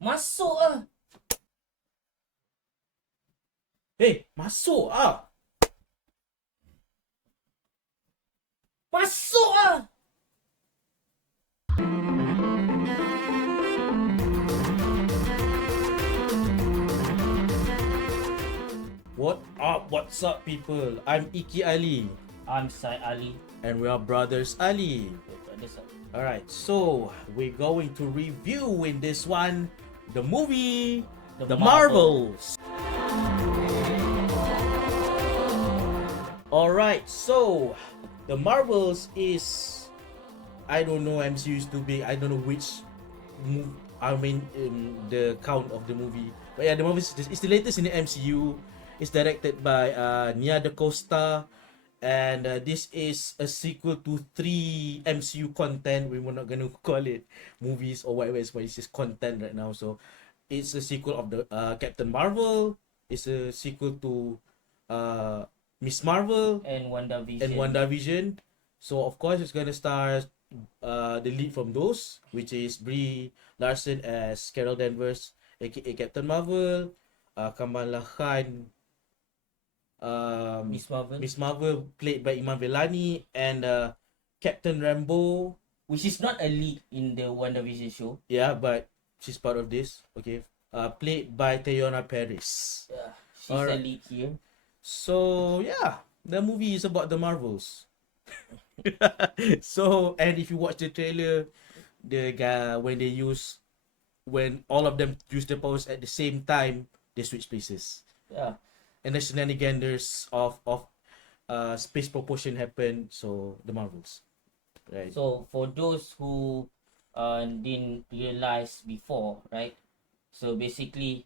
Masuk ah. Masuk ah. Masuk ah. What's up, people? I'm Iki Ali, I'm Sai Ali. and we are brothers Ali. Brothers Ali. Alright, so we're going to review in this one the movie The The Marvel. Marvels. Alright, so The Marvels is, I don't know, MCU is too big. I don't know which the count of the movie. But yeah, the movie is the latest in the MCU. It's directed by DaCosta, and this is a sequel to 3 MCU content. We were not gonna call it movies or whatever, but it's just content right now. So it's a sequel of the Captain Marvel. It's a sequel to Miss Marvel And WandaVision. and WandaVision. So of course it's gonna star the lead from those, which is Brie Larson as Carol Danvers, aka Captain Marvel, Kamala Khan, Miss Marvel. Miss Marvel played by Iman Vellani, and Captain Rambeau. Which is not a lead in the WandaVision show. Yeah, but she's part of this. Okay, played by Teyona Paris. Yeah, she's a lead here. So yeah, the movie is about the Marvels. So, and if you watch the trailer, the guy when all of them use the powers at the same time, they switch places. Yeah. And the shenanigans of space propulsion happen. So the Marvels, right? So for those who didn't realize before, right? So basically,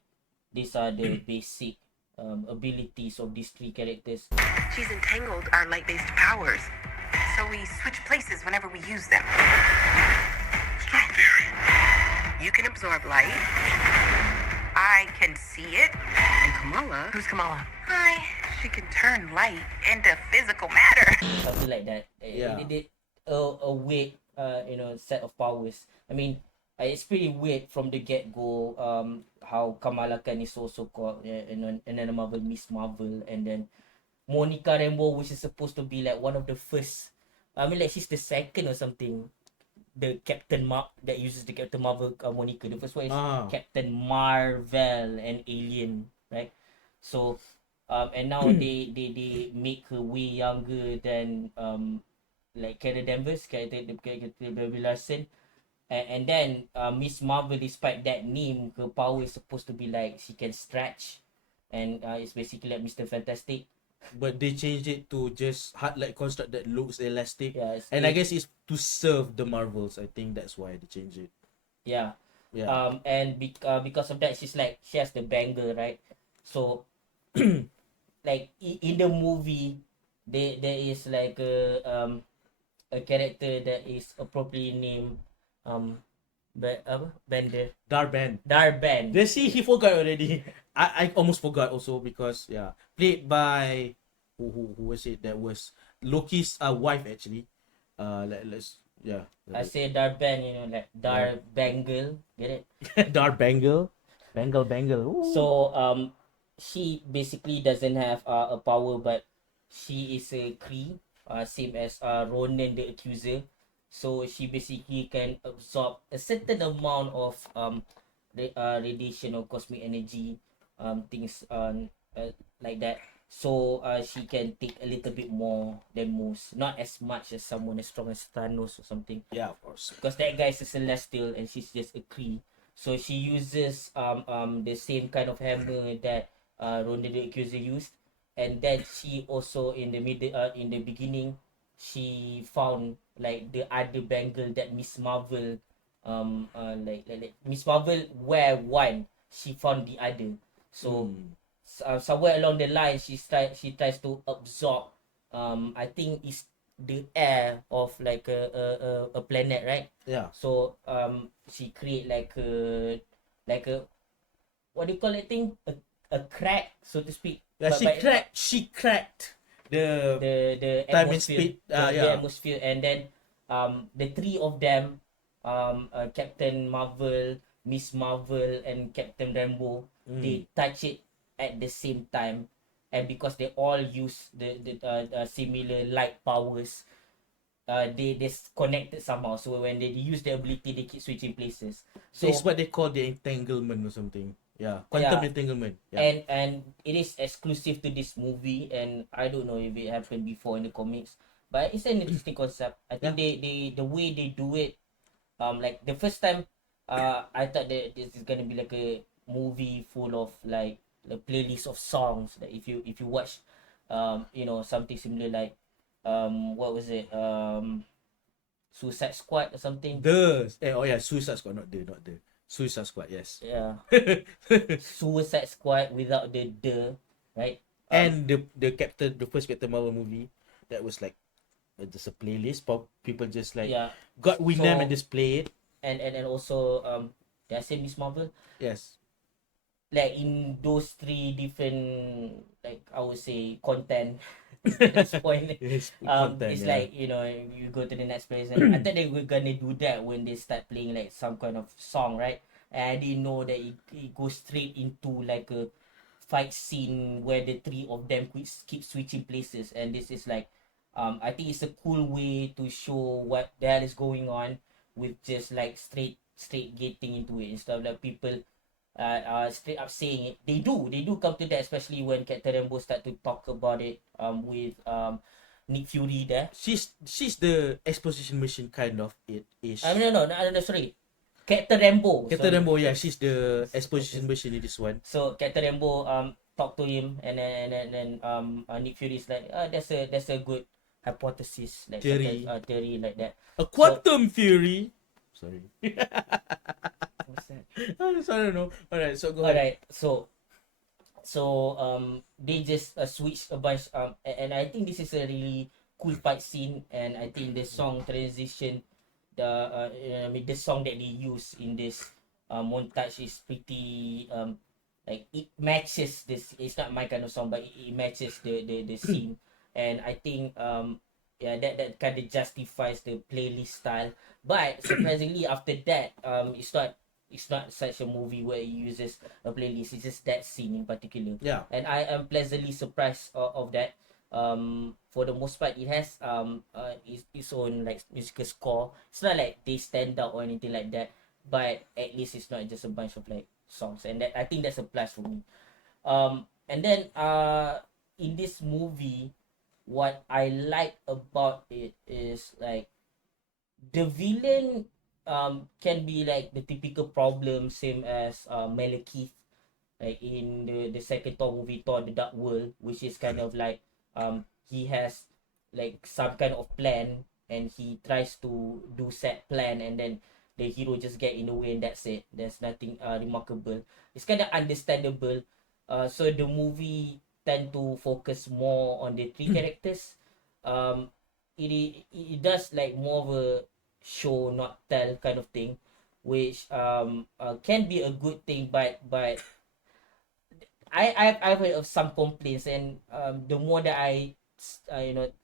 these are the basic abilities of these 3 characters. She's entangled our light-based powers, so we switch places whenever we use them. Strong theory. You can absorb light. I can see it. And Kamala... Who's Kamala? Hi. She can turn light into physical matter. Something like that. Yeah. A weird, set of powers. I mean, it's pretty weird from the get-go. How Kamala Khan is also called, another Marvel, Miss Marvel, and then Monica Rambeau, which is supposed to be like one of the first. I mean, like she's the second or something. The Captain that uses the Captain Marvel Monica. The first one is Captain Marvel and Alien, right? So, and now they make her way younger than like Carol Danvers, character Brie Larson, and then Miss Marvel, despite that name, her power is supposed to be like she can stretch, and it's basically like Mr. Fantastic. But they changed it to just hard like construct that looks elastic. Yeah, and I guess it's to serve the Marvels. I think that's why they changed it. Yeah. Yeah. And because of that, she has the bangle, right? So, like in the movie, there is like a character that is appropriately named Bender. Darben. Let's see, he forgot already. I almost forgot also because played by who was it? That was Loki's wife actually. Let's I say Darben, like Bangle. Get it? Bangle. Ooh. So she basically doesn't have a power, but she is a Kree, same as Ronan the Accuser. So she basically can absorb a certain amount of radiation or cosmic energy, things like that. So she can take a little bit more than most, not as much as someone as strong as Thanos or something. Yeah, of course. Because that guy is a Celestial and she's just a Kree. So she uses the same kind of hammer that Ronan the Accuser used, and then she also in the beginning, she found like the other bangle that Miss Marvel like Miss Marvel wear one, she found the other. So somewhere along the line, she tries to absorb I think it's the air of like a planet, right? Yeah. So she create like a what do you call it thing, a crack, so to speak. Yeah, she cracked the time and atmosphere, speed. the atmosphere, and then the 3 of them, Captain Marvel, Miss Marvel and Captain Rambo, they touch it at the same time, and because they all use the similar light powers, they connected somehow. So when they use the ability, they keep switching places. So So it's what they call the entanglement or something. Yeah, quantum yeah, entanglement. Yeah. and it is exclusive to this movie, and I don't know if it happened before in the comics, but it's an interesting concept. I think the way they do it, like the first time, I thought that this is gonna be like a movie full of like a playlist of songs. That if you watch, something similar like, what was it, Suicide Squad or something. Suicide Squad, not the Suicide Squad. Yes. Yeah, Suicide Squad without the right. And the first Captain Marvel movie, that was like just a playlist for people just like Yeah. got Winamp and So just play it. and also did I say Miss Marvel? Yes. Like in those three different, like I would say, content at this point. Yes, content, It's yeah. like, you go to the next place, and I thought they were gonna do that when they start playing like some kind of song, right? And I didn't know that it goes straight into like a fight scene where the three of them keep switching places, and this is like, I think it's a cool way to show what the hell is going on, with just like straight getting into it instead of like people straight up saying it. They do come to that, especially when Captain Rambo start to talk about it with Nick Fury there. She's the exposition machine kind of it ish. No, sorry, Captain Rambo. Captain sorry. Rambo, yeah, she's the exposition machine in this one. So Captain Rambo talk to him, and then Nick Fury is like, that's a good hypothesis, like Theory. theory like that. A quantum theory. Sorry. What's that? I don't know. Alright, so go ahead. Alright, so they just switch a bunch, and I think this is a really cool fight scene, and I think the song transition, the song that they use in this montage is pretty, like it matches this. It's not my kind of song, but it matches the scene, and I think yeah, that kind of justifies the playlist style. But surprisingly, after that, it's not such a movie where it uses a playlist. It's just that scene in particular. Yeah. And I am pleasantly surprised of that. For the most part, it has its own like musical score. It's not like they stand out or anything like that, but at least it's not just a bunch of like songs, and that, I think that's a plus for me. And then in this movie, what I like about it is like the villain can be like the typical problem, same as Malekith, like in the second Thor movie, Thor the Dark World, which is kind of like he has like some kind of plan, and he tries to do set plan, and then the hero just get in the way, and that's it. There's nothing remarkable. It's kind of understandable. So the movie tend to focus more on the three characters. It does like more of a show not tell kind of thing, which can be a good thing, but I've heard of some complaints, and the more that I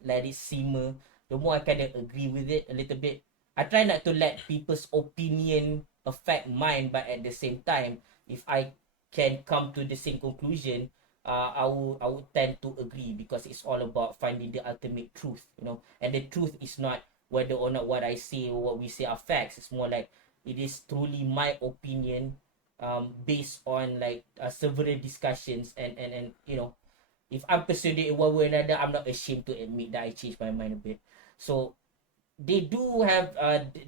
let it simmer, the more I kind of agree with it a little bit. I try not to let people's opinion affect mine, but at the same time, if I can come to the same conclusion, I would tend to agree, because it's all about finding the ultimate truth, and the truth is not whether or not what I say or what we say are facts. It's more like it is truly my opinion, based on like several discussions, and if I'm persuaded in one way or another, I'm not ashamed to admit that I changed my mind a bit. So they do have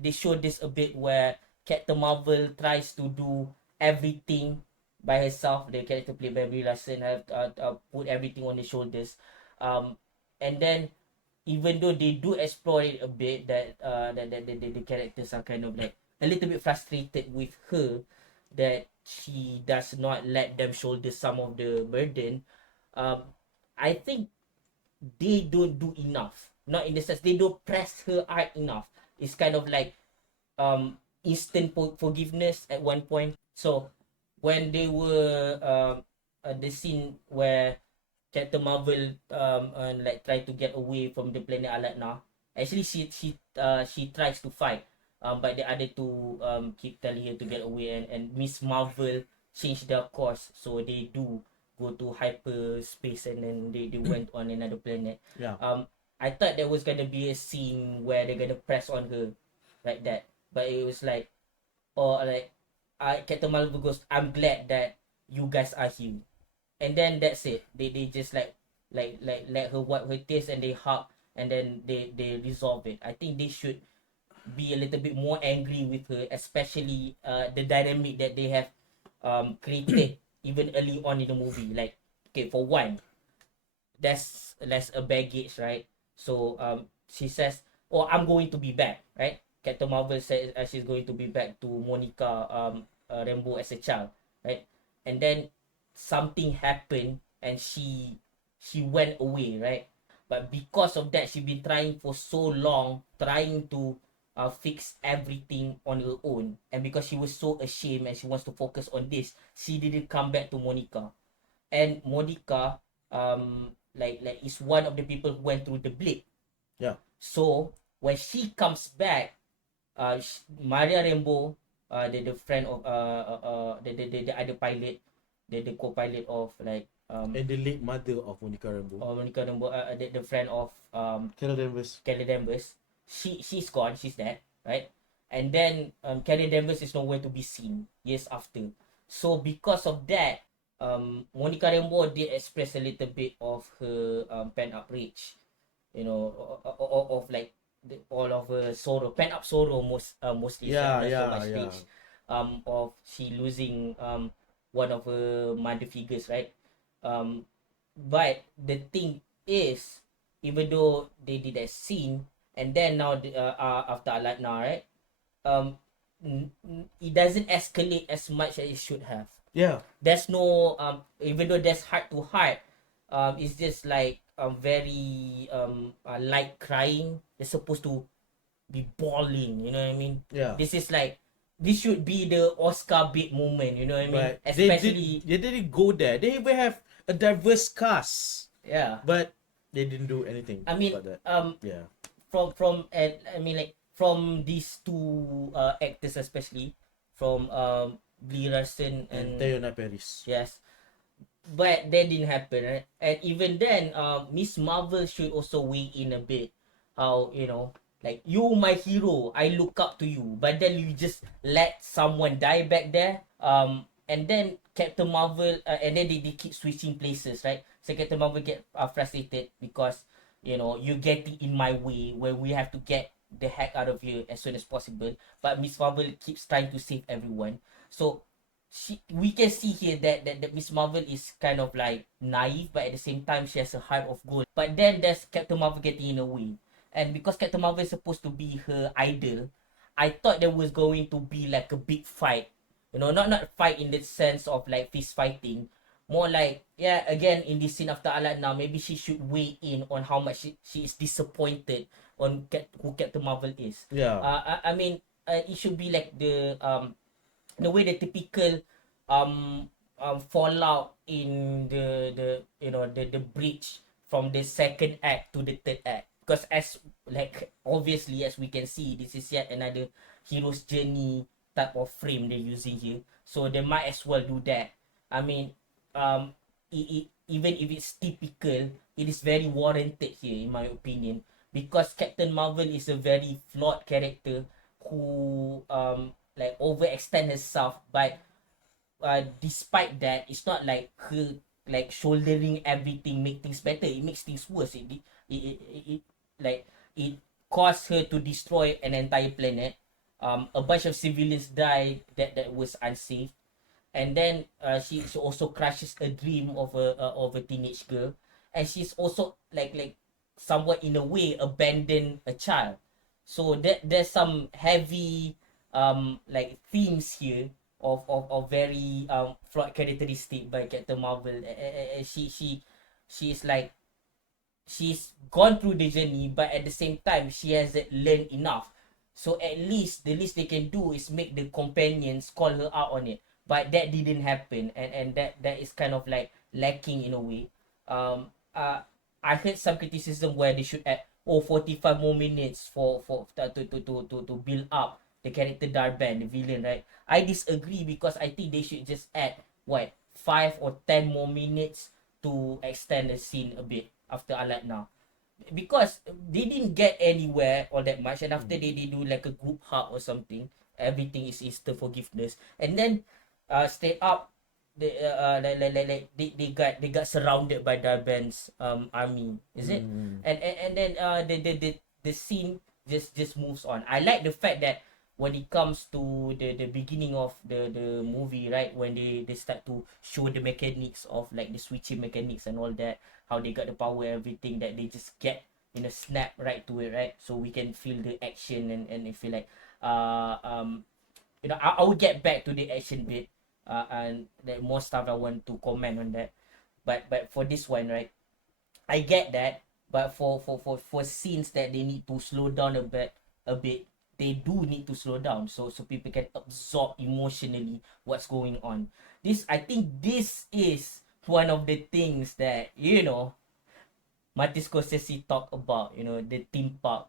they show this a bit where Captain Marvel tries to do everything by herself. The character played by Brie Larson have put everything on the shoulders, and then even though they do explore it a bit, that the characters are kind of like a little bit frustrated with her, that she does not let them shoulder some of the burden. I think they don't do enough. Not in the sense they don't press her hard enough. It's kind of like instant forgiveness at one point. So when they were the scene where Captain Marvel like try to get away from the planet Alatna, actually she tries to fight but the other two keep telling her to get away, and Miss Marvel changed their course, so they do go to hyperspace, and then they went on another planet. Yeah. I thought there was gonna be a scene where they're gonna press on her like that, but it was like, or like, Captain Marvel goes, "I'm glad that you guys are here," and then that's it. They just like let her wipe her tears, and they hug, and then they resolve it. I think they should be a little bit more angry with her, especially the dynamic that they have created even early on in the movie. Like, okay, for one, there's less a baggage, right? So she says, "Oh, I'm going to be back," right? Captain Marvel says she's going to be back to Monica Rambeau as a child, right? And then something happened, and she went away, right? But because of that, she's been trying for so long, trying to fix everything on her own. And because she was so ashamed and she wants to focus on this, she didn't come back to Monica. And Monica, like is one of the people who went through the blip. Yeah. So when she comes back, Maria Rambeau, the friend of the other pilot, the co-pilot of like And the late mother of Monica Rambeau. Monica Rambeau, the friend of Carol Danvers. Kelly Danvers, she's gone, she's dead, right? And then Kelly Danvers is nowhere to be seen years after. So because of that, Monica Rambeau did express a little bit of her pent up rage, you know, of like all of her sorrow, pent up sorrow mostly. Yeah, not yeah, so much yeah. rage, of she losing one of her mother figures, right? But the thing is, even though they did that scene, and then now after Alatna, right? It doesn't escalate as much as it should have. Yeah. There's no even though there's heart to heart, it's just like very light crying. They're supposed to be bawling, you know what I mean? Yeah. This is like, this should be the Oscar bait moment, you know what I mean? But Especially they didn't go there. They even have a diverse cast, yeah. but they didn't do anything I mean, about that. Yeah. from I mean, like, from these two actors, especially from Brie Larson And and Teyona Paris. yes, but that didn't happen, right? And even then, Miss Marvel should also weigh in a bit. How, you know, like, you my hero, I look up to you, but then you just let someone die back there. And then Captain Marvel, and then they keep switching places, right? So Captain Marvel get frustrated because, you know, you're getting in my way where we have to get the heck out of here as soon as possible. But Miss Marvel keeps trying to save everyone. So we can see here that Miss Marvel is kind of like naive, but at the same time she has a heart of gold. But then there's Captain Marvel getting in the way. And because Captain Marvel is supposed to be her idol, I thought there was going to be like a big fight. You know, not fight in the sense of like fist fighting. More like, yeah, again, in this scene after Alat now, maybe she should weigh in on how much she is disappointed on who Captain Marvel is. Yeah. I mean, it should be like the way the typical fallout in the you know the bridge from the second act to the third act. Because as like obviously as we can see, this is yet another hero's journey type of frame they're using here. So they might as well do that. I mean, even if it's typical, it is very warranted here in my opinion. Because Captain Marvel is a very flawed character who like overextend herself, but despite that, it's not like her like shouldering everything make things better. It makes things worse. It caused her to destroy an entire planet. A bunch of civilians died that was unsafe, and then she also crushes a dream of a teenage girl, and she's also like somewhat in a way abandoned a child. So there's some heavy like themes here of very flawed characteristic by Captain Marvel. She's like, she's gone through the journey, but at the same time she hasn't learned enough. So at least the least they can do is make the companions call her out on it. But that didn't happen, and that is kind of like lacking in a way. I heard some criticism where they should add 45 more minutes for to build up the character Darben, the villain, right? I disagree because I think they should just add what 5 or 10 more minutes to extend the scene a bit after Alat now. Because they didn't get anywhere all that much, and after they do like a group hug or something, everything is instant forgiveness, and then straight up they got surrounded by Darben's army, is it? And then the scene just moves on. I like the fact that when it comes to the beginning of the movie, right, when they start to show the mechanics of like the switching mechanics and all that, how they got the power, everything, that they just get snap right to it, right? So we can feel the action, and I feel like I will get back to the action bit, and that more stuff I want to comment on that. But for this one, right, I get that, but for scenes that they need to slow down a bit, they do need to slow down so people can absorb emotionally what's going on. I think this is one of the things that Martin Scorsese talk about, the theme park.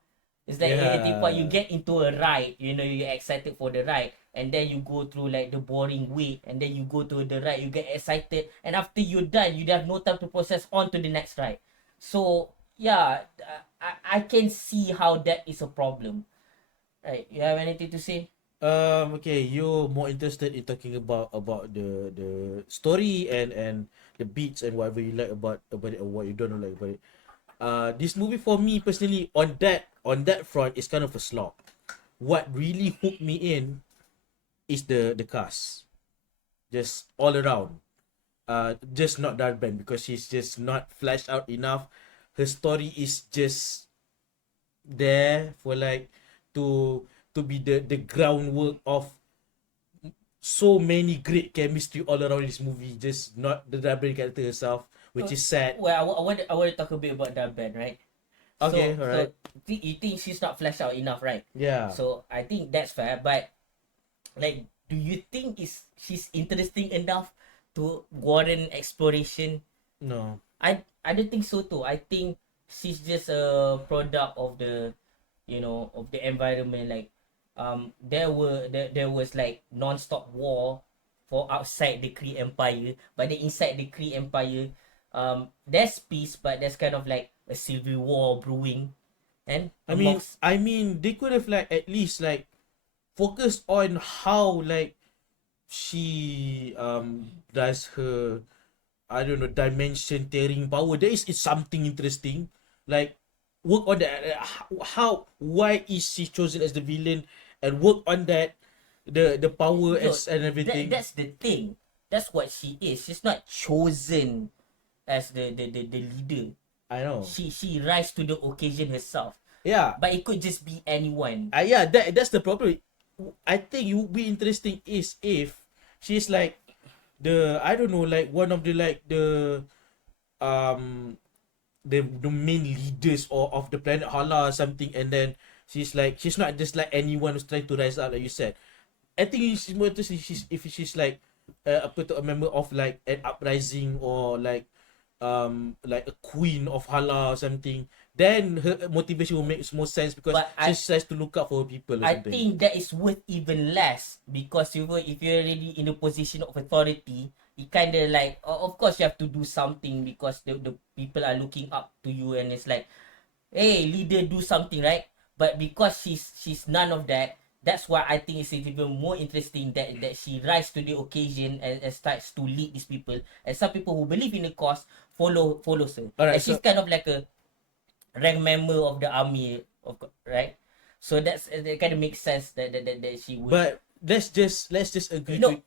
It's like a theme park, you get into a ride, you're excited for the ride, and then you go through like the boring way, and then you go to the ride, you get excited, and after you're done, you have no time to process on to the next ride. So yeah, I can see how that is a problem. Right, you have anything to say? Okay, you're more interested in talking about the story and the beats and whatever you like about it or what you don't like about it. This movie for me personally on that front is kind of a slog. What really hooked me in is the cast, just all around. Just not Darben because she's just not fleshed out enough. Her story is just there for like to be the groundwork of so many great chemistry all around this movie, just not the Darben character herself, which is sad. Well, I want to talk a bit about Darben, right? Okay, alright. So you think she's not fleshed out enough, right? Yeah. So I think that's fair, but like, do you think she's interesting enough to warrant exploration? No. I don't think so too. I think she's just a product of the of the environment. Like there was like non-stop war for outside the Kree Empire, but then inside the Kree Empire there's peace, but there's kind of like a civil war brewing. And I mean they could have like at least like focused on how like she does her, I don't know, dimension tearing power. There is something interesting. Like work on that. Why is she chosen as the villain, and work on that, the power and everything. That's the thing. That's what she is. She's not chosen as the leader. I know. She rise to the occasion herself. Yeah. But it could just be anyone. Yeah, that's the problem. I think it would be interesting is if she's like I don't know, like one of the like the main leaders of the planet Hala or something, and then she's not just like anyone who's trying to rise up, like you said. I think she's more interesting if she's like a member of like an uprising, or like a queen of Hala or something. Then her motivation will make more sense because she tries to look out for her people or something. I think that is worth even less, because if you're already in a position of authority, it kind of like, of course you have to do something because the people are looking up to you, and it's like, hey leader, do something, right? But because she's none of that, that's why I think it's even more interesting that she rise to the occasion and starts to lead these people, and some people who believe in the cause follows her. Alright, and she's kind of like a rank member of the army, right? So that kind of makes sense that she would. But let's just agree. No,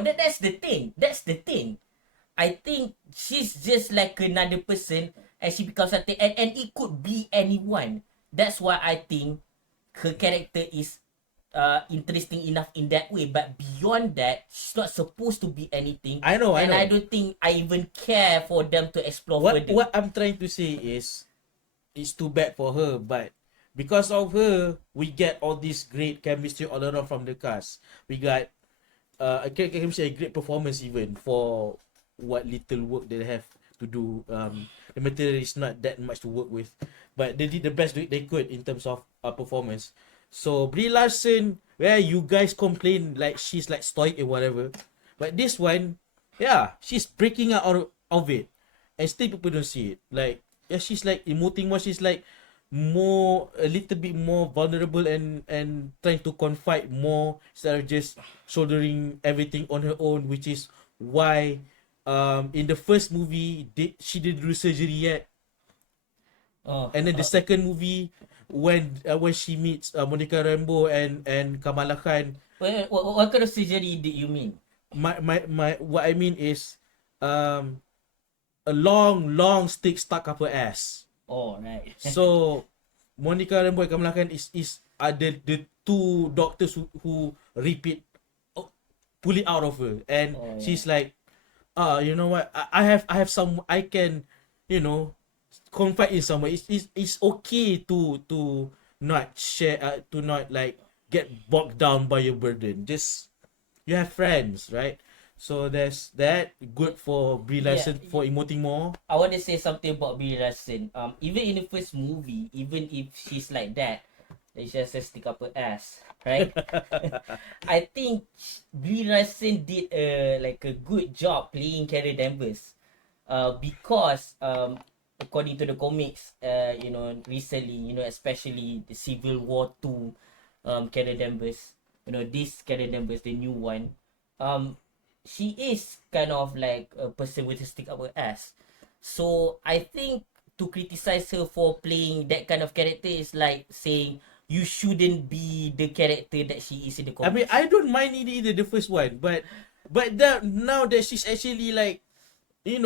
that's the thing. I think she's just like another person, and she becomes something, and it could be anyone. That's why I think her character is interesting enough in that way. But beyond that, she's not supposed to be anything. I know. I don't think I even care for them to explore further. What I'm trying to say is, it's too bad for her, but because of her, we get all this great chemistry all around from the cast. We got a great performance even for what little work they have to do. The material is not that much to work with, but they did the best they could in terms of performance. So Brie Larson, where you guys complain like she's like stoic and whatever, but this one, yeah, she's breaking out of it, and still people don't see it. Like, yeah, she's like emoting more. She's like more, a little bit more vulnerable, and trying to confide more instead of just shouldering everything on her own, which is why in the first movie she didn't do surgery yet. Oh, And then the second movie, when she meets Monica Rambeau and Kamala Khan, what kind of surgery did you mean? my what I mean is a long stick stuck up her ass. Oh, right. So Monica Rambeau and Kamala Khan is are the two doctors who repeat pull it out of her, and Oh, yeah. she's like, you know what, I have some, I can, you know, confide in someone. It's okay to not share, to not like get bogged down by your burden. Just, you have friends, right? So there's that. Good for Brie Larson for emoting more. I want to say something about Brie Larson. Even in the first movie, even if she's like that, they just stick up her ass, right? I think Brie Larson did like a good job playing Carol Danvers, because according to the comics, recently, especially the Civil War 2, Carol Danvers, this Carol Danvers, the new one, she is kind of like a person with a stick up her ass. So I think to criticize her for playing that kind of character is like saying you shouldn't be the character that she is in the I mean, comics. I don't mind it either, the first one, but that now that she's actually like, give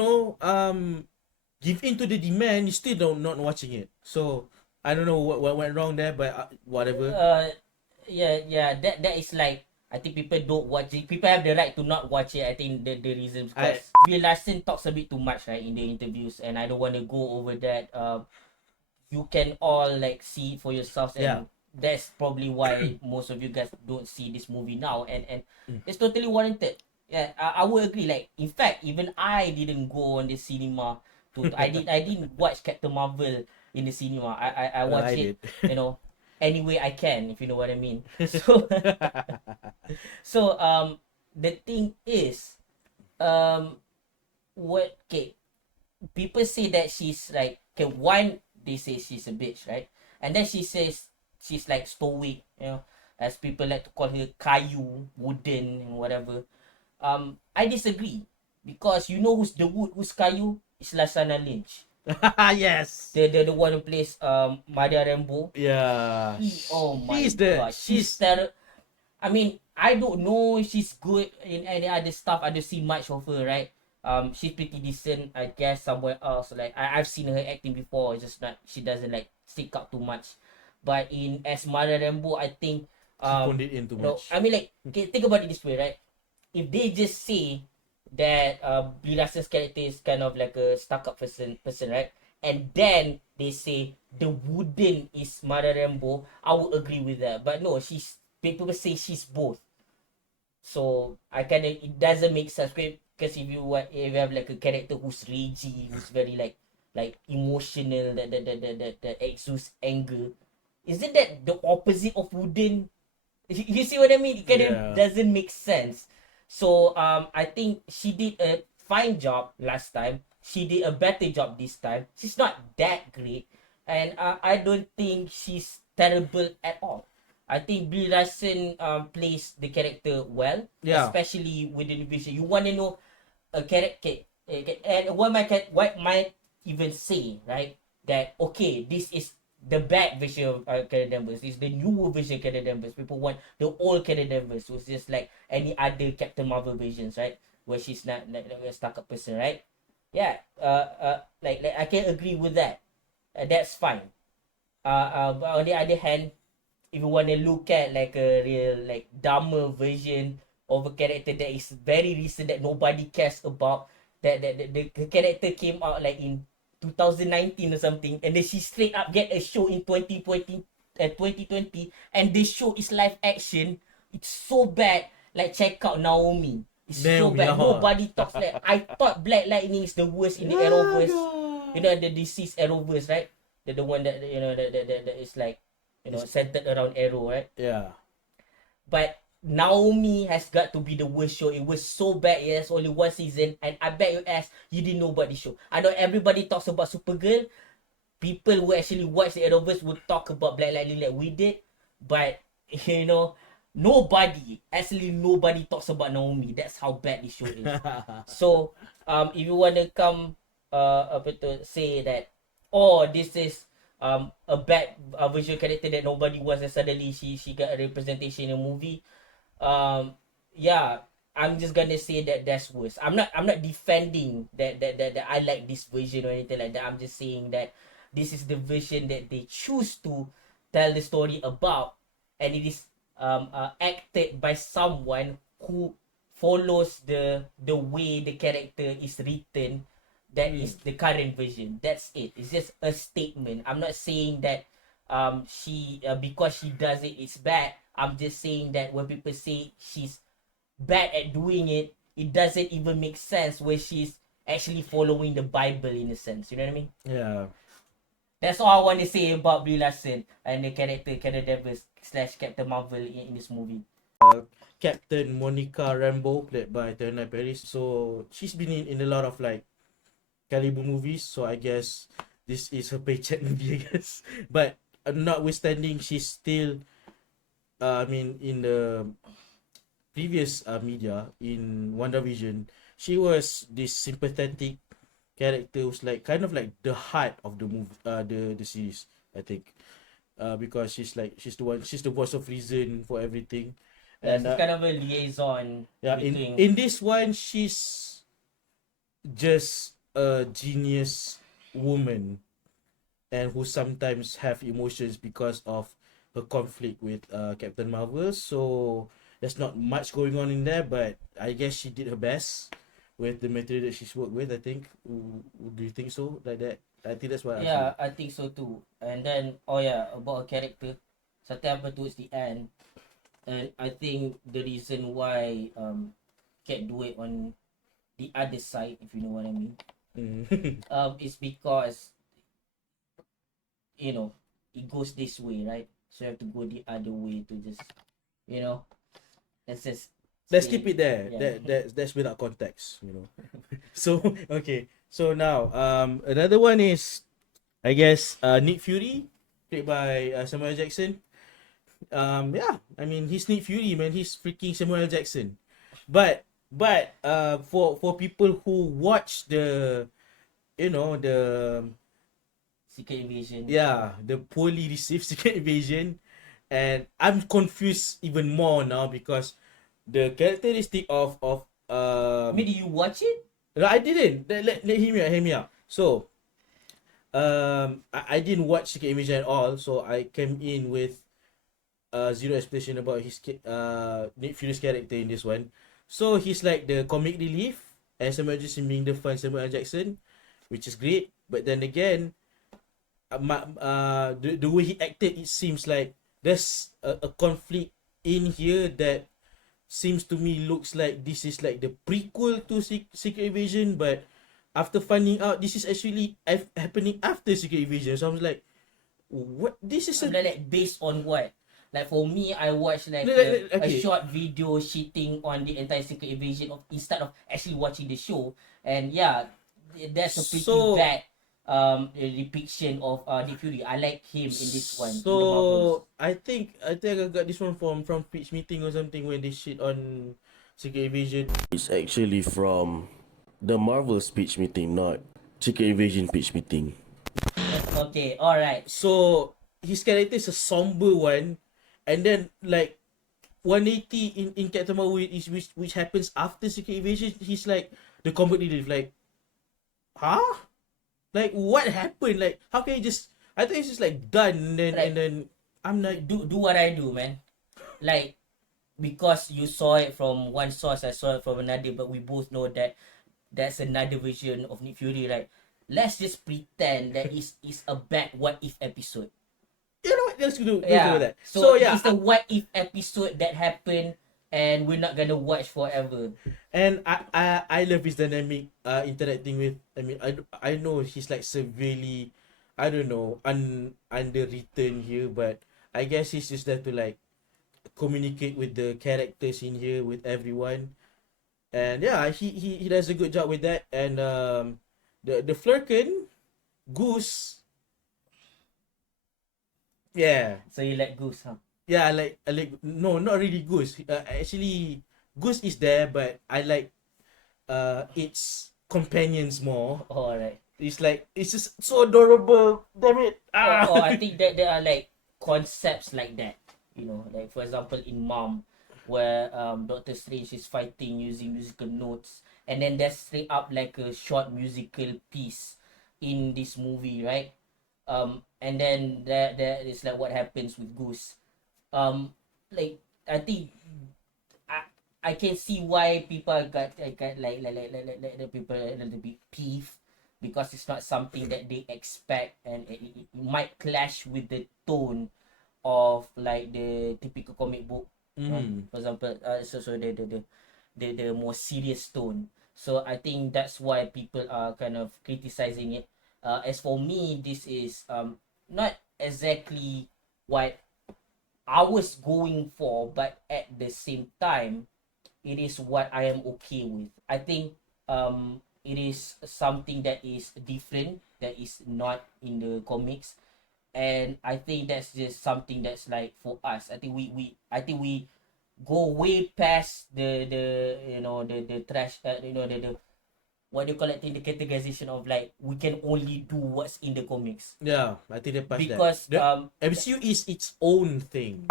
in to the demand, you still not watching it. So I don't know what went wrong there, but whatever. That is like, I think people don't watch it. People have the right to not watch it. I think the reasons, because Brie Larson talks a bit too much, right, in the interviews, and I don't want to go over that. You can all like see it for yourselves, and Yeah. that's probably why most of you guys don't see this movie now, and it's totally warranted. Yeah, I would agree. Like, in fact, even I didn't go on the cinema to I didn't watch Captain Marvel in the cinema. I watched I it, any way I can, if you know what I mean. So so the thing is, people say that she's like, okay, one, they say she's a bitch, right? And then she says she's like stoic, as people like to call her, kayu, wooden, and whatever. I disagree, because you know who's the wood, who's kayu? It's Lashana Lynch, Yes. the one who plays Maria Rambeau. Yeah. Oh my She's god, she's I mean, I don't know if she's good in any other stuff. I don't see much of her, right? She's pretty decent, I guess, somewhere else. Like, I've seen her acting before. It's just not, she doesn't like stick out too much. But in as Maria Rambeau, I think She phoned it in too much. I mean, like, okay, think about it this way, right? If they just say that Brie Larson's character is kind of like a stuck-up person, right? And then they say the wooden is Maria Rambeau, I would agree with that. But no, people say she's both. So it doesn't make sense, because if you have like a character who's ragey, who's very like emotional, that exudes anger, isn't that the opposite of wooden? You see what I mean? It kind of doesn't make sense. So I think she did a fine job last time. She did a better job this time. She's not that great, and I don't think she's terrible at all. I think Brie Larson plays the character well, especially within the vision. You want to know a character, and what might even say, right, that okay, this is the bad version of Carol Danvers. It's the new version of Carol Danvers. People want the old Carol Danvers, who's just like any other Captain Marvel versions, right, where she's not like a stuck-up person, right? Yeah. Like I can agree with that. That's fine. But on the other hand, if you want to look at like a real like dumber version of a character that is very recent, that nobody cares about, that the character came out like in 2019 or something, and then she straight up get a show in 2020, and the show is live action. It's so bad. Like, check out Naomi. It's so bad. Nobody talks like. I thought Black Lightning is the worst in the Arrowverse. You know, the deceased Arrowverse, right? The one that that is like centered around Arrow, right? Yeah. But Naomi has got to be the worst show. It was so bad. It has only one season, and I bet your ass you didn't know about the show. I know everybody talks about Supergirl. People who actually watch the Arrowverse would talk about Black Lightning like we did, but nobody talks about Naomi. That's how bad the show is. So, if you wanna come, say that, oh, this is a bad visual character that nobody wants, and suddenly she got a representation in a movie. Yeah, I'm just gonna say that that's worse. I'm not defending that I like this version or anything like that. I'm just saying that this is the version that they choose to tell the story about, and it is acted by someone who follows the way the character is written. That is the current version. That's it. It's just a statement. I'm not saying that she because she does it, it's bad. I'm just saying that when people say she's bad at doing it, it doesn't even make sense where she's actually following the Bible in a sense. You know what I mean? Yeah. That's all I want to say about Brie Larson and the character Carol Danvers / Captain Marvel in this movie. Captain Monica Rambeau, played by Tatiana Paris. So she's been in a lot of like caliber movies. So I guess this is her paycheck movie, I guess. But notwithstanding, she's still, in the previous media in WandaVision, she was this sympathetic character who's like kind of like the heart of the movie, the series, I think, because she's the voice of reason for everything. Yeah, And she's kind of a liaison between. in this one, she's just a genius woman, and who sometimes have emotions because of her conflict with Captain Marvel. So there's not much going on in there, but I guess she did her best with the material that she's worked with. I think. Do you think so? Like that? I think that's what. Yeah, I think so too. And then, about her character, something happened towards the end, and I think the reason why Cat do it on the other side, if you know what I mean, is because it goes this way, right? So you have to go the other way to just, let's just. Let's say- keep it there. Yeah. That's without context, So okay. So now another one is, I guess, Nick Fury, played by Samuel L. Jackson. He's Nick Fury, man. He's freaking Samuel L. Jackson. But for people who watch the Secret Invasion. the poorly received Secret Invasion, and I'm confused even more now because the characteristic of Did you watch it? no, I didn't. Let hear me out. So I didn't watch Secret Invasion at all, so I came in with zero expectation about his Nick Fury's character in this one. So he's like the comic relief, and Samuel L. Jackson being the fun Samuel L. Jackson, which is great. But then again, the way he acted, it seems like there's a conflict in here that seems to me looks like this is like the prequel to Secret Invasion, but after finding out this is actually happening after Secret Invasion, so I was like, what? This is Like based on what? Like for me, I watched like a short video shitting on the entire Secret Invasion instead of actually watching the show, and that's a pretty bad depiction of Nick Fury. I like him in this one. So I think I got this one from pitch meeting or something when they shit on Secret Invasion. It's actually from the Marvel speech meeting, not Secret Invasion pitch meeting. Okay, alright. So his character is a somber one, and then like 180 in Captain Marvel is which happens after Secret Invasion. He's like the combat relief. Like, huh? Like what happened? Like how can you just? I think it's just like done, and then I'm like, do what I do, man. Like because you saw it from one source, I saw it from another, but we both know that that's another version of Nick Fury, right? Let's just pretend that it's a bad what if episode. you know what? Let's do that. So it's the what if episode that happened, and we're not gonna watch forever. And I love his dynamic interacting with. I know he's like severely, I don't know, underwritten here, but I guess he's just there to like communicate with the characters in here, with everyone. And yeah, he does a good job with that. And the Flurkin Goose, yeah, So you like Goose, huh? yeah, I like no, not really Goose. Actually, Goose is there, but I like its companions more. Oh, alright. It's like it's just so adorable. Damn it! I think that there are like concepts like that. You know, like for example in Mom, where Doctor Strange is fighting using musical notes, and then there's straight up like a short musical piece in this movie, right? And then there is like what happens with Goose. Like I think I can see why people got like the people a little bit peeved because it's not something that they expect, and it might clash with the tone of like the typical comic book. For example, so the more serious tone. So I think that's why people are kind of criticizing it. As for me, this is not exactly what I was going for, but at the same time, it is what I am okay with. I think it is something that is different, that is not in the comics, and I think that's just something that's like for us. I think we go way past the you know the trash you know the what do you call it, the categorization of like we can only do what's in the comics Yeah, I think they passed because that. The MCU is its own thing.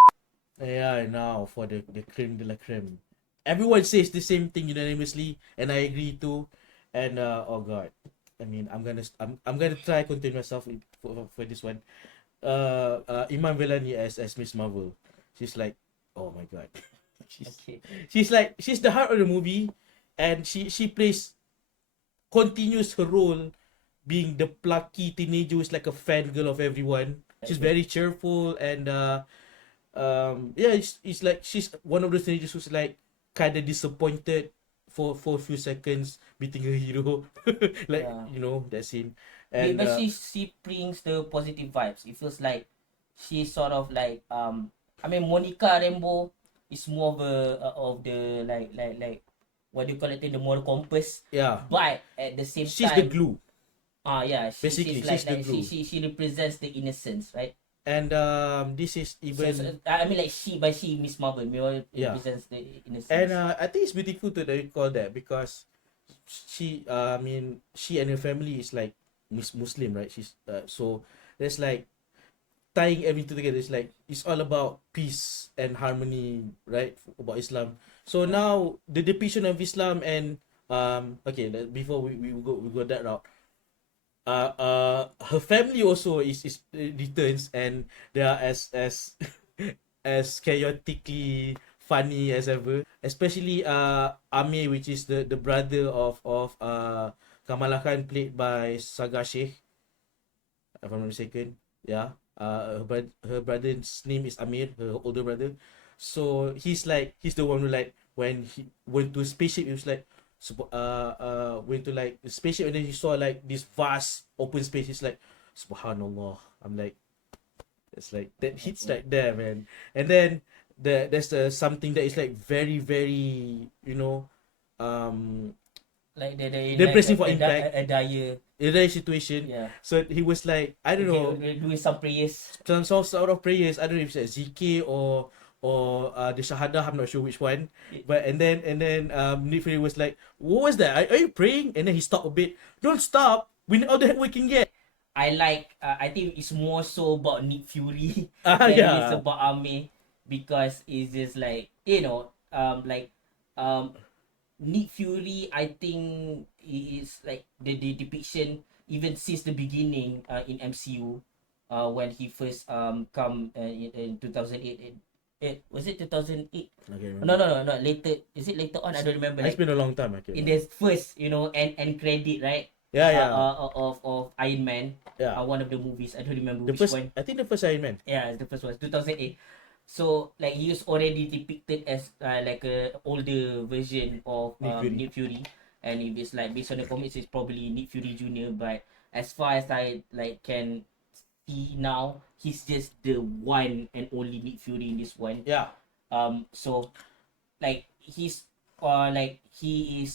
Yeah, now for the creme de la creme. Everyone says the same thing unanimously, and I agree too. And oh god, I mean, I'm gonna try contain myself for this one. Iman Vellani as Miss Marvel. She's like, oh my god, okay. she's the heart of the movie, and she plays continues her role being the plucky teenager who's like a fangirl of everyone. She's very cheerful and yeah, it's like she's one of those teenagers who's like kind of disappointed for a few seconds meeting her hero. Like you know that scene. And But she brings the positive vibes. It feels like she's sort of like I mean Monica Rambeau is more of the like what do you call it, the moral compass. yeah, But at the same she's time, the glue. yeah, Basically, she's like, she's the glue. she represents the innocence, right? And this is even I mean like she Miss Marvel represents the innocence. and I think it's beautiful to recall that because she I mean she and her family is like Muslim, right? She's so there's like tying everything together. It's like it's all about peace and harmony, right? About Islam. So now the depiction of Islam and okay, before we go that route. Her family also is returns, and they are as as chaotically funny as ever. Especially Amir, which is the brother of Kamala Khan, played by Saga Sheikh, if I'm not mistaken. Yeah. Her brother's name is Amir, her older brother. So he's the one who like when he went to a spaceship, he was like went to like the spaceship, and then he saw like this vast open space. He's like, Subhanallah. I'm like, it's like that hits like there, man. And then there's something that is like very very like the depressing like for impact. a dire, In that situation, yeah. so he was like, I don't know, Doing some prayers. some sort of prayers. I don't know if it's zikir or the shahadah. I'm not sure which one. But and then Nick Fury was like, what was that? Are you praying? And then he stopped a bit. Don't stop. We need all the help we can get. I think it's more so about Nick Fury than Yeah. it's about Ame, because it's just like Nick Fury, I think is like the depiction even since the beginning in MCU, when he first come in 2008. Was it 2008? Okay. No, later. Is it later on? I don't remember. It's Like, been a long time. Okay. in the first, end credit, right? Yeah. Of Iron Man. Yeah. One of the movies. I don't remember The which first, one. I think the first Iron Man. Yeah, the first one, 2008. So like he was already depicted as like a older version of Nick Fury, and if it's like based on the comics, it's probably Nick Fury Jr. But as far as I like can now. He's just the one and only Nick Fury in this one. Yeah. So like he is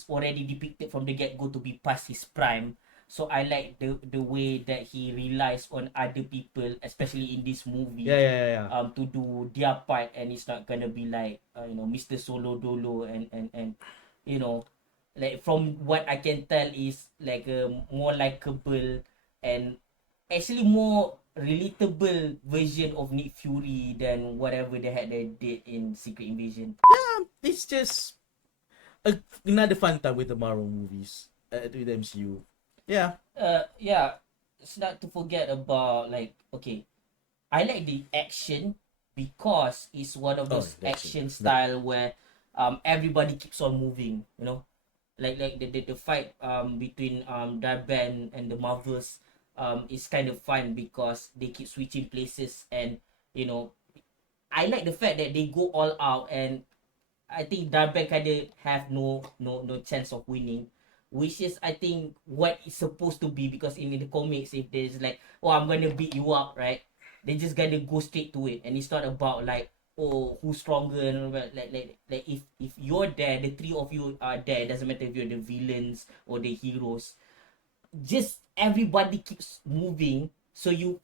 already depicted from the get go to be past his prime. So I like the way that he relies on other people, especially in this movie. Yeah. To do their part, and it's not gonna be like Mr. Solo Dolo and like from what I can tell is like a more likable and actually more relatable version of Nick Fury than whatever they did in Secret Invasion. It's just another fun time with the Marvel movies, with the MCU. Yeah. Yeah, it's not to forget about like okay, I like the action because it's one of those the action. action style where everybody keeps on moving, like the fight between Darben and the Marvels is kind of fun because they keep switching places, and I like the fact that they go all out, and I think Darben kind of have no chance of winning, which is I think what it's supposed to be, because in the comics if there's like, oh, I'm gonna beat you up, right, they just gonna go straight to it, and it's not about like, oh, who's stronger and all that. Like if you're there, the three of you are there, it doesn't matter if you're the villains or the heroes, just everybody keeps moving, so you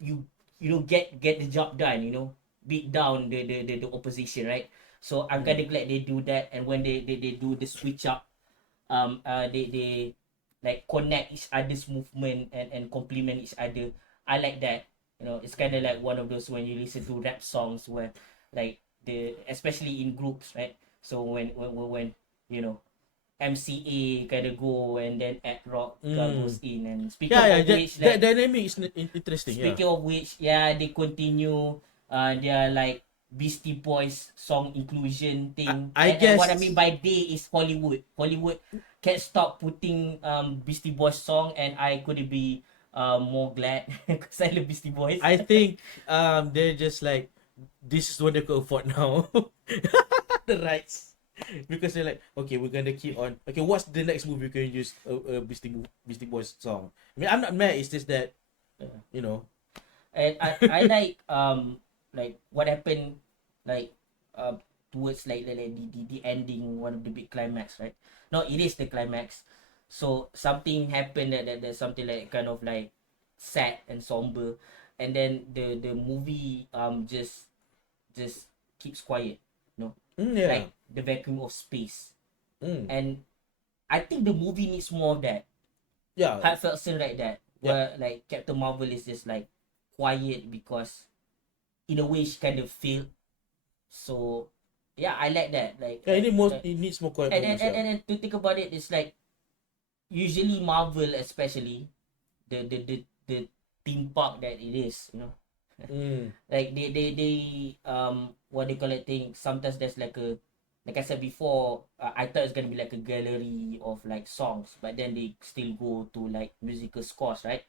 get the job done, beat down the opposition, right? So I'm kind of glad they do that, and when they do the switch up, they like connect each other's movement and complement each other. I like that. It's kind of like one of those when you listen to rap songs where like especially in groups, right? So when MCA kind of go and then At Rock goes in, and speaking of which, that dynamic is interesting. Speaking of which, they continue their like Beastie Boys song inclusion thing. I and guess what I mean by they is Hollywood. Hollywood can't stop putting Beastie Boys song, and I couldn't be more glad because I love Beastie Boys. I think they're just like, this is what they could afford now. The rights. Because they're like, okay, we're gonna keep on. Okay, what's the next movie we can use a Beastie Boys song? I mean, I'm not mad. It's just that, And I like what happened like towards like the ending, one of the big climax, right? No, it is the climax. So something happened that there's something like kind of like sad and somber, and then the movie just keeps quiet, like the vacuum of space. And I think the movie needs more of that. Yeah. Heartfelt scene like that, where like Captain Marvel is just like quiet because in a way she kind of failed. So yeah, I like that. Like it needs more quiet. and then to think about it, it's like usually Marvel, especially the theme park that it is, like they what they call it thing. Sometimes there's like I said before, I thought it's gonna be like a gallery of like songs, but then they still go to like musical scores, right?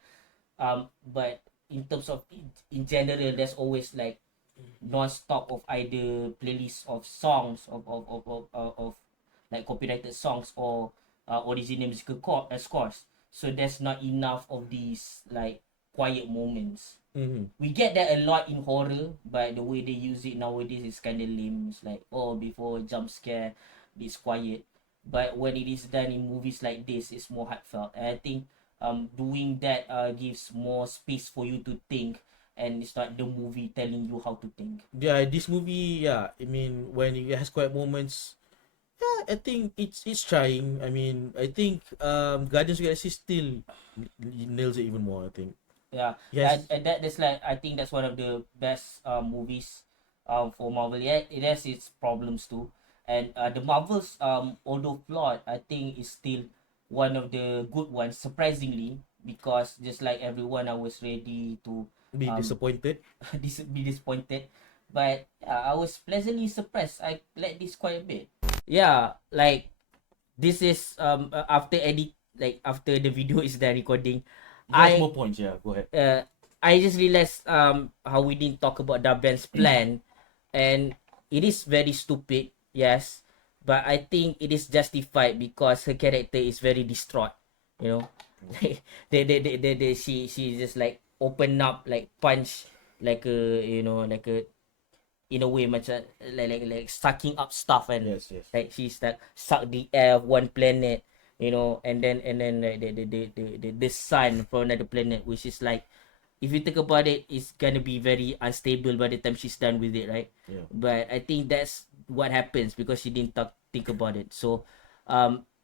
But in terms of in general, there's always like non-stop of either playlists of songs of like copyrighted songs or original musical scores. So there's not enough of these like quiet moments. We get that a lot in horror, but the way they use it nowadays is kind of lame. It's like, oh, before a jump scare, it's quiet. But when it is done in movies like this, it's more heartfelt. And I think doing that gives more space for you to think, and it's not the movie telling you how to think. Yeah, this movie, I mean, when it has quiet moments, I think it's trying. I mean, I think Guardians of the Galaxy still nails it even more, I think. Yeah, Yes. and that's like, I think that's one of the best movies for Marvel. Yeah, it has its problems too, and the Marvels although flawed, I think is still one of the good ones, surprisingly, because just like everyone, I was ready to Be disappointed. be disappointed, but I was pleasantly surprised. I like this quite a bit. Yeah, like this is after edit, like after the video is done recording, There's more points, go ahead. I just realized how we didn't talk about Darben's plan, and it is very stupid, yes, but I think it is justified because her character is very distraught, they she just like open up, like punch, like a, you know, like a, in a way macam like sucking up stuff, and Yes, yes. like she's like suck the air of one planet, you know, and then like the sun from another planet, which is like, if you think about it, it's gonna be very unstable by the time she's done with it, right? Yeah. But I think that's what happens because she didn't think about it. So,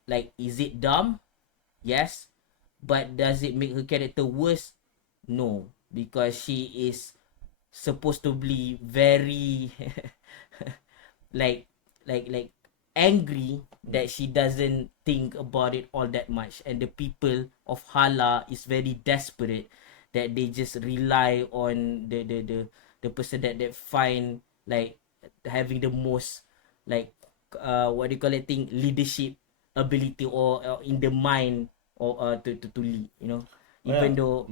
like, is it dumb? Yes. But does it make her character worse? No, because she is supposed to be very like angry that she doesn't think about it all that much, and the people of Hala is very desperate that they just rely on the person that find like having the most like what do you call it thing, leadership ability, or in the mind, or to lead, you know, even though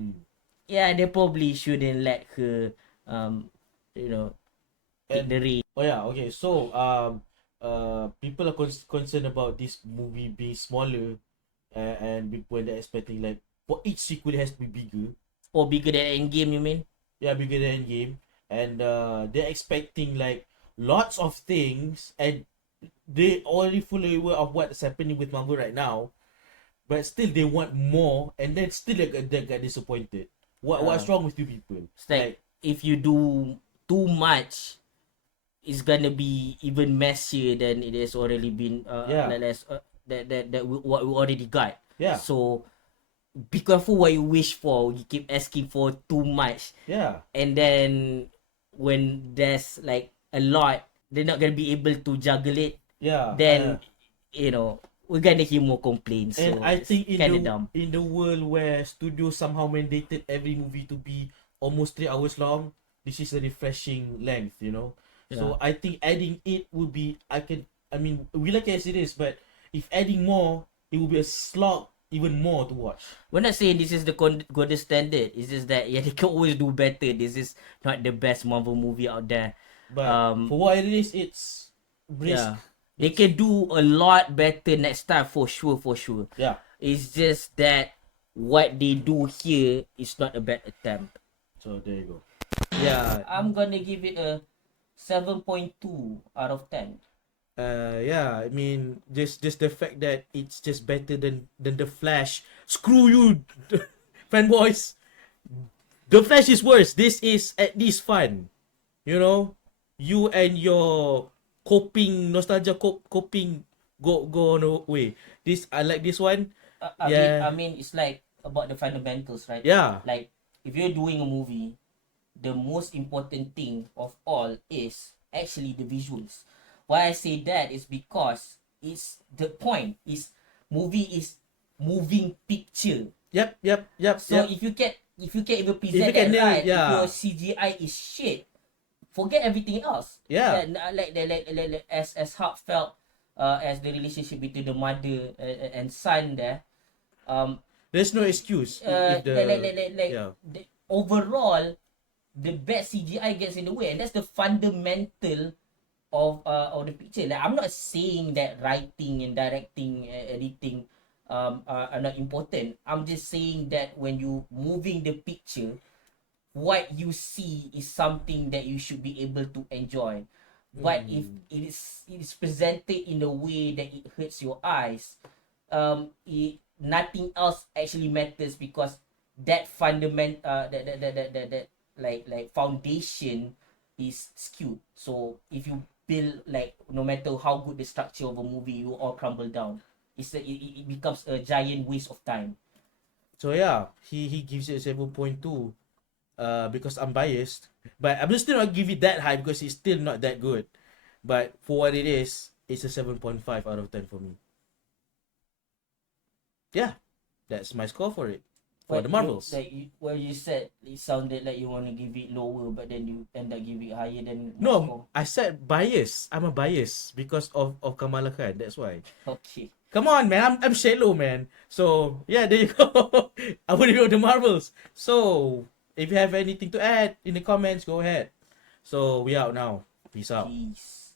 yeah, they probably shouldn't let her you know, take And the reign. okay. So people are concerned about this movie being smaller, and people they're expecting like for each sequel it has to be bigger. Or bigger than Endgame, you mean? Yeah, bigger than Endgame, and they're expecting like lots of things, and they already fully aware of what's happening with Marvel right now, but still they want more, and then still they get disappointed. What's wrong with you people? It's like if you do too much, it's gonna be even messier than it has already been. What we already got. Yeah. So be careful what you wish for. You keep asking for too much, Yeah. and then when there's like a lot, they're not gonna be able to juggle it. Yeah. Then you know, we're gonna hear more complaints. And So I think dumb. in the world where studios somehow mandated every movie to be almost 3 hours long, this is a refreshing length, you know. So I think adding it would be we like it as it is, but if adding more, it will be a slog even more to watch. We're not saying this is the golden standard. It's just that they can always do better. This is not the best Marvel movie out there. But for what it is, it's brisk. Yeah. They can do a lot better next time for sure. Yeah. It's just that what they do here is not a bad attempt. So there you go. Yeah. I'm gonna give it a 7.2 out of 10. I mean just the fact that it's just better than the Flash. Screw you, fanboys. The Flash is worse. This is at least fun. You know, you and your nostalgia coping go on away. This I like this one. I mean it's like about the fundamentals, right? Yeah. Like if you're doing a movie, the most important thing of all is actually the visuals. Why I say that is because it's the point is movie is moving picture. Yep. So if you can even present that right, if your CGI is shit, forget everything else. Yeah. Like as heartfelt as the relationship between the mother and son there. There's no excuse. If the overall, the bad CGI gets in the way, and that's the fundamental of the picture. Like I'm not saying that writing and directing, editing are not important. I'm just saying that when you moving the picture, what you see is something that you should be able to enjoy. But if it is presented in a way that it hurts your eyes, nothing else actually matters because that that like foundation is skewed. So if you build like no matter how good the structure of a movie, you all crumble down. It becomes a giant waste of time. So yeah, he gives it a 7.2. Because I'm biased, but I'm still not give it that high because it's still not that good. But for what it is, it's a 7.5 out of 10 for me. Yeah, that's my score for it. For the Marvels. Where you said it sounded like you want to give it lower, but then you end up giving it higher than No, score. I said bias. I'm a bias because of Kamala Khan. That's why. Okay. Come on, man. I'm shallow, man. So yeah, there you go. I want to know the Marvels. So if you have anything to add in the comments, go ahead. So we out now. Peace out. Peace.